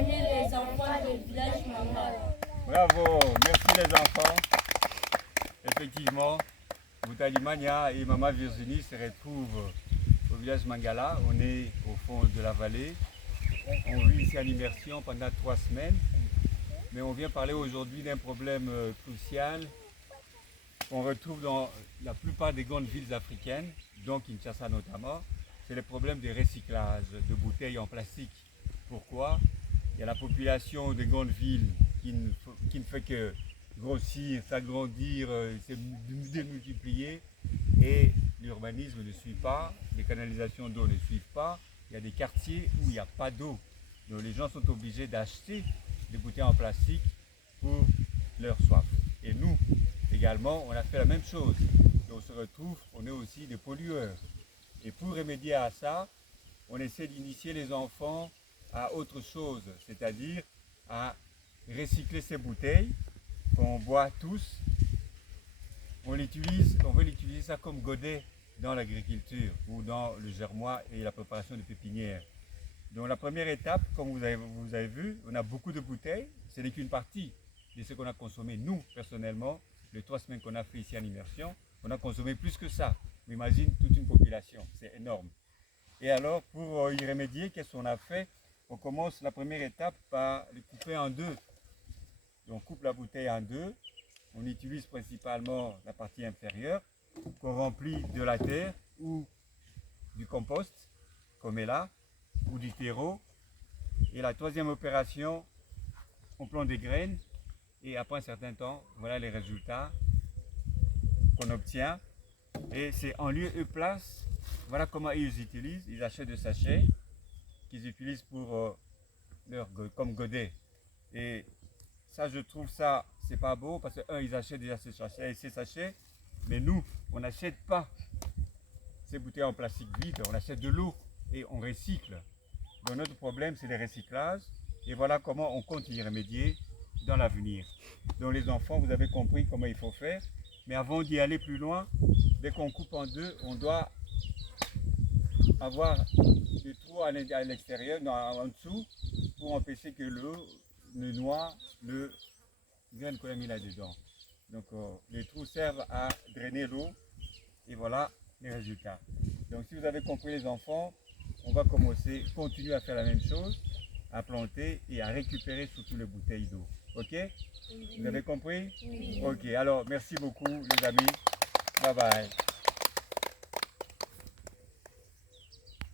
accompagner les enfants du village Mangala. Bravo, merci les enfants. Effectivement, Boutalimania et Maman Virginie se retrouvent au village Mangala. On est au fond de la vallée. On vit ici en immersion pendant 3 semaines. Mais on vient parler aujourd'hui d'un problème crucial qu'on retrouve dans la plupart des grandes villes africaines, dont Kinshasa notamment. C'est le problème de recyclage de bouteilles en plastique. Pourquoi? Il y a la population des grandes villes qui ne fait que grossir, s'agrandir, se démultiplier, et l'urbanisme ne suit pas, les canalisations d'eau ne suivent pas. Il y a des quartiers où il n'y a pas d'eau. Donc les gens sont obligés d'acheter des bouteilles en plastique pour leur soif. Et nous, également, on a fait la même chose. Et on se retrouve, on est aussi des pollueurs. Et pour remédier à ça, on essaie d'initier les enfants à autre chose, c'est-à-dire à recycler ces bouteilles qu'on boit tous. On veut l'utiliser ça comme godet dans l'agriculture ou dans le germois et la préparation de pépinières. Donc la première étape, comme vous avez vu, on a beaucoup de bouteilles. Ce n'est qu'une partie de ce qu'on a consommé, nous, personnellement, les 3 semaines qu'on a fait ici en immersion. On a consommé plus que ça. On imagine toute une population, c'est énorme. Et alors, pour y remédier, qu'est-ce qu'on a fait? On commence la première étape par les couper en deux. On coupe la bouteille en deux. On utilise principalement la partie inférieure qu'on remplit de la terre ou du compost, comme est là, ou du terreau. Et la troisième opération, on plante des graines et après un certain temps, voilà les résultats qu'on obtient. Et c'est en lieu et place, voilà comment ils utilisent. Ils achètent des sachets qu'ils utilisent pour comme godet. Et ça, je trouve ça, c'est pas beau parce que ils achètent déjà ces sachets, mais nous, on n'achète pas ces bouteilles en plastique vides, on achète de l'eau et on recycle. Donc notre problème, c'est le recyclage. Et voilà comment on compte y remédier dans l'avenir. Donc les enfants, vous avez compris comment il faut faire. Mais avant d'y aller plus loin, dès qu'on coupe en deux, on doit avoir des trous à l'extérieur, en dessous, pour empêcher que l'eau ne noie le grain qu'on a mis là-dedans. Donc les trous servent à drainer l'eau et voilà les résultats. Donc si vous avez compris les enfants, on va continuer à faire la même chose, à planter et à récupérer surtout les bouteilles d'eau. Ok? Vous avez compris? Ok, alors merci beaucoup les amis. Bye bye.